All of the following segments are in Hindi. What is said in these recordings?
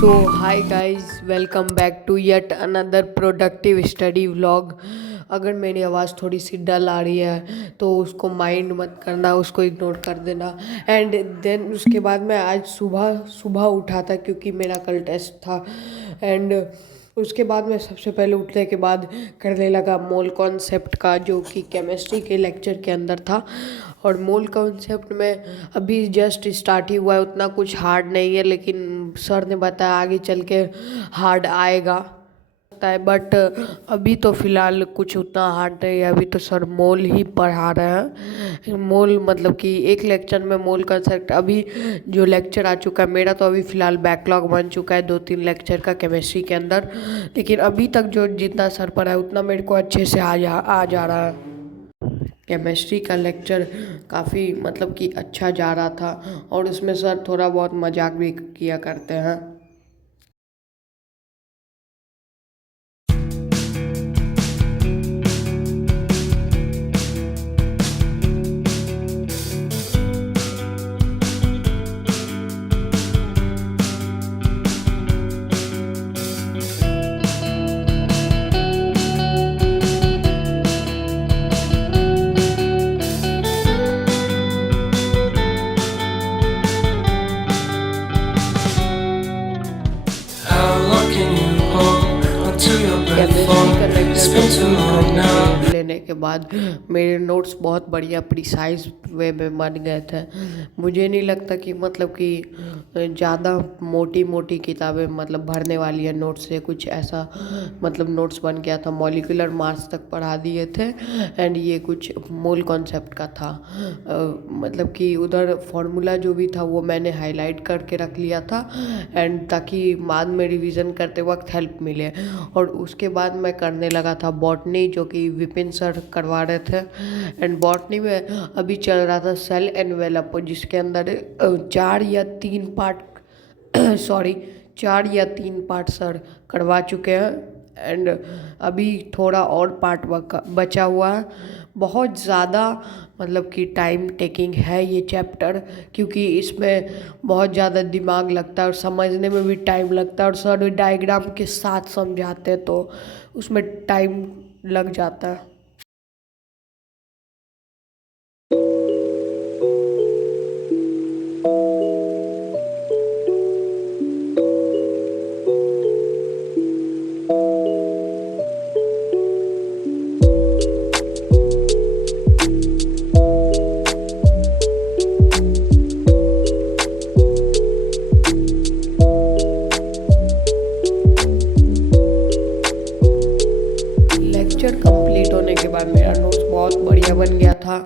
So hi guys, welcome back to yet another productive study vlog. अगर मेरी आवाज़ थोड़ी सी डल आ रही है तो उसको माइंड मत करना, उसको इग्नोर कर देना। एंड देन उसके बाद मैं आज सुबह सुबह उठा था क्योंकि मेरा कल टेस्ट था। एंड उसके बाद मैं सबसे पहले उठने के बाद करने लगा मोल कॉन्सेप्ट का, जो कि केमिस्ट्री के लेक्चर के अंदर था। और मोल कॉन्सेप्ट में अभी जस्ट स्टार्ट ही हुआ है, उतना कुछ हार्ड नहीं है, लेकिन सर ने बताया आगे चल के हार्ड आएगा लगता है। बट अभी तो फ़िलहाल कुछ उतना हार्ड नहीं है, अभी तो सर मोल ही पढ़ा रहे हैं। मोल मतलब कि एक लेक्चर में मोल कॉन्सेप्ट, अभी जो लेक्चर आ चुका है मेरा, तो अभी फ़िलहाल बैकलॉग बन चुका है 2-3 लेक्चर का केमिस्ट्री के अंदर। लेकिन अभी तक जो जितना सर पढ़ा है उतना मेरे को अच्छे से आ जा रहा है। केमिस्ट्री का लेक्चर काफ़ी मतलब कि अच्छा जा रहा था, और उसमें सर थोड़ा बहुत मजाक भी किया करते हैं। How long can you hold onto your breath chemistry का for? It's lecture been too long now. लेने के बाद मेरे नोट्स बहुत बढ़िया प्रिसाइज वे में बन गए थे। मुझे नहीं लगता कि मतलब कि ज़्यादा मोटी मोटी किताबें मतलब भरने वाली है नोट्स से, कुछ ऐसा मतलब नोट्स बन गया था। मॉलिक्यूलर मास तक पढ़ा दिए थे, एंड ये कुछ मोल कॉन्सेप्ट का था। मतलब कि उधर फार्मूला जो भी था वो मैंने हाईलाइट करके रख लिया था, एंड ताकि बाद में रिवीजन करते वक्त हेल्प मिले। और उसके बाद मैं करने लगा था बॉटनी, जो कि विपिन सर करवा रहे थे। एंड बॉटनी में अभी चल रहा था सेल एनवेलप, जिसके अंदर 4 या 3 पार्ट सॉरी 4 या 3 पार्ट सर करवा चुके हैं। एंड अभी थोड़ा और पार्ट बचा हुआ है। बहुत ज़्यादा मतलब कि टाइम टेकिंग है ये चैप्टर, क्योंकि इसमें बहुत ज़्यादा दिमाग लगता है और समझने में भी टाइम लगता है, और सर डायग्राम के साथ समझाते हैं तो उसमें टाइम लग जाता है। लेक्चर कंप्लीट होने के बाद मेरा नोट्स बहुत बढ़िया बन गया था,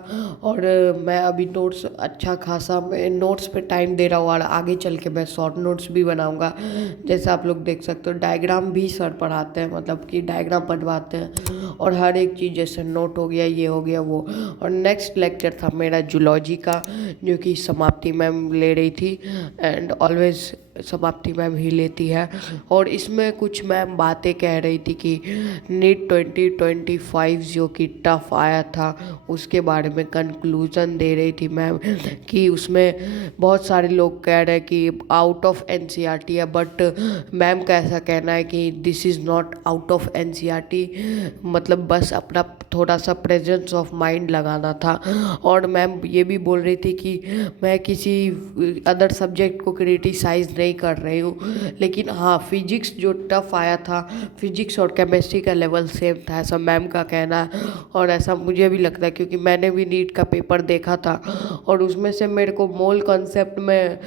और मैं अभी नोट्स अच्छा खासा मैं नोट्स पे टाइम दे रहा हूँ, और आगे चल के मैं शॉर्ट नोट्स भी बनाऊँगा। जैसे आप लोग देख सकते हो, डायग्राम भी सर पढ़ाते हैं, मतलब कि डायग्राम बनवाते हैं, और हर एक चीज़ जैसे नोट हो गया, ये हो गया, वो। और नेक्स्ट लेक्चर था मेरा जूलॉजी का, जो कि समाप्ति मैम ले रही थी, एंड ऑलवेज समाप्ति मैम ही लेती है। और इसमें कुछ मैम बातें कह रही थी कि नीट 2025 जो कि टफ आया था उसके बारे में कंक्लूजन दे रही थी मैम, कि उसमें बहुत सारे लोग कह रहे हैं कि आउट ऑफ एनसीईआरटी है, बट मैम का ऐसा कहना है कि this is not out of NCERT, मतलब बस अपना थोड़ा सा प्रेजेंस ऑफ माइंड लगाना था। और मैम ये भी बोल रही थी कि मैं किसी अदर सब्जेक्ट को क्रिटिसाइज़ नहीं कर रही हूँ, लेकिन हाँ फिजिक्स जो टफ आया था, फिजिक्स और केमिस्ट्री का लेवल सेम था, ऐसा मैम का कहना है। और ऐसा मुझे भी लगता है, क्योंकि मैंने भी नीट का पेपर देखा था, और उसमें से मेरे को मोल कॉन्सेप्ट में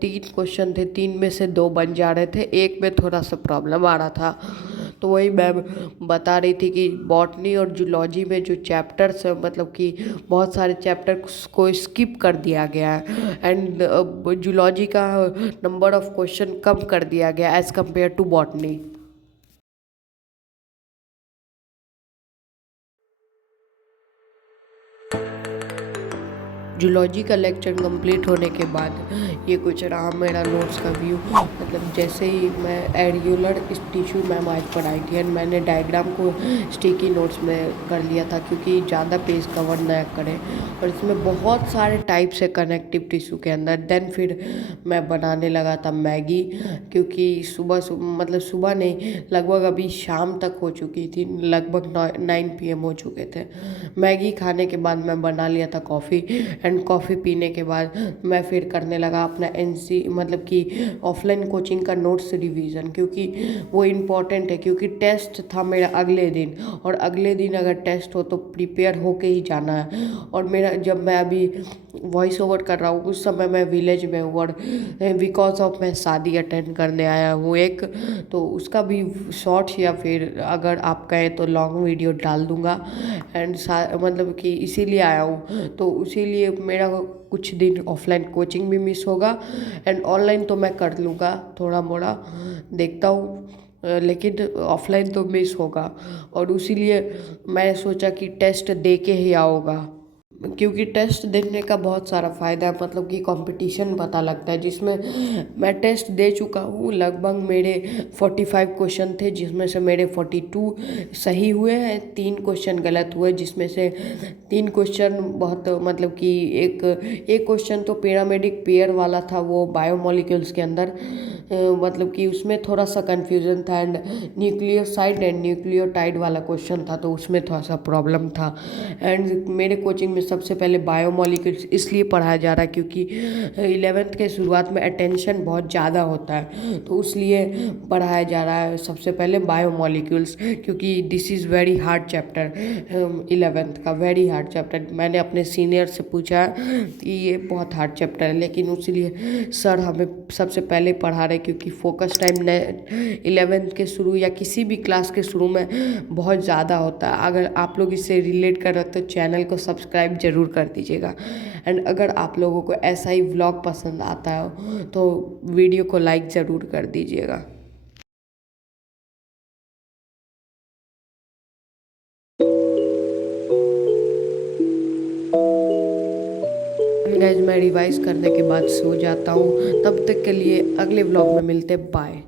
3 क्वेश्चन थे, 3 में से 2 बन जा रहे थे, एक में थोड़ा सा प्रॉब्लम आ रहा था। तो वही मैम बता रही थी कि बॉटनी और जूलॉजी में जो चैप्टर्स है, मतलब कि बहुत सारे चैप्टर को स्किप कर दिया गया है, एंड जूलॉजी का नंबर ऑफ क्वेश्चन कम कर दिया गया as compare to botany. Zoology का लेक्चर कंप्लीट होने के बाद ये कुछ रहा मेरा नोट्स का व्यू। मतलब जैसे ही मैं एरियोलर टिश्यू मैम आज पढ़ाई थी एंड मैंने डायग्राम को स्टिकी नोट्स में कर लिया था क्योंकि ज़्यादा पेज कवर ना करें, और इसमें बहुत सारे टाइप्स है कनेक्टिव टिश्यू के अंदर। देन फिर मैं बनाने लगा था मैगी, क्योंकि मतलब सुबह नहीं, लगभग अभी शाम तक हो चुकी थी, लगभग 9 PM हो चुके थे। मैगी खाने के बाद मैं बना लिया था कॉफ़ी, एंड कॉफ़ी पीने के बाद मैं फिर करने लगा अपना मतलब कि ऑफलाइन कोचिंग का नोट्स रिवीजन, क्योंकि वो इम्पॉर्टेंट है, क्योंकि टेस्ट था मेरा अगले दिन, और अगले दिन अगर टेस्ट हो तो प्रिपेयर होके ही जाना है। और मेरा जब मैं अभी वॉइस ओवर कर रहा हूँ उस समय मैं विलेज में हूँ, और बिकॉज ऑफ मैं शादी अटेंड करने आया हूँ एक, तो उसका भी शॉर्ट्स या फिर अगर आप कहें तो लॉन्ग वीडियो डाल दूँगा। एंड मतलब कि इसीलिए आया हूँ, तो इसीलिए मेरा कुछ दिन ऑफलाइन कोचिंग भी मिस होगा, एंड ऑनलाइन तो मैं कर लूँगा थोड़ा मोड़ा, देखता हूँ, लेकिन ऑफलाइन तो मिस होगा। और इसीलिए मैंने सोचा कि टेस्ट दे के ही आऊँगा, क्योंकि टेस्ट देने का बहुत सारा फ़ायदा है, मतलब कि कंपटीशन पता लगता है, जिसमें मैं टेस्ट दे चुका हूँ। लगभग मेरे 45 क्वेश्चन थे, जिसमें से मेरे 42 सही हुए हैं, 3 क्वेश्चन गलत हुए, जिसमें से 3 क्वेश्चन बहुत मतलब कि एक क्वेश्चन तो पैरामेडिक पेयर वाला था, वो बायोमोलिक्यूल्स के अंदर, मतलब कि उसमें थोड़ा सा कन्फ्यूज़न था, एंड न्यूक्लियोसाइड एंड न्यूक्लियोटाइड वाला क्वेश्चन था, तो उसमें थोड़ा सा प्रॉब्लम था। एंड मेरे कोचिंग में सबसे पहले बायोमोलिक्यूल्स इसलिए पढ़ाया जा रहा है क्योंकि 11th के शुरुआत में अटेंशन बहुत ज़्यादा होता है, तो इसलिए पढ़ाया जा रहा है सबसे पहले बायोमोलिक्यूल्स, क्योंकि this is very hard chapter, 11th का वेरी हार्ड चैप्टर। मैंने अपने सीनियर से पूछा कि ये बहुत हार्ड चैप्टर है, लेकिन इसीलिए सर हमें सबसे पहले पढ़ा रहे, क्योंकि फोकस टाइम 11th के शुरू या किसी भी क्लास के शुरू में बहुत ज़्यादा होता है। अगर आप लोग इससे रिलेट कर रहे हो तो चैनल को सब्सक्राइब ज़रूर कर दीजिएगा, एंड अगर आप लोगों को ऐसा ही व्लॉग पसंद आता हो तो वीडियो को लाइक ज़रूर कर दीजिएगा। गाइस मैं रिवाइज करने के बाद सो जाता हूँ, तब तक के लिए अगले व्लॉग में मिलते, बाय।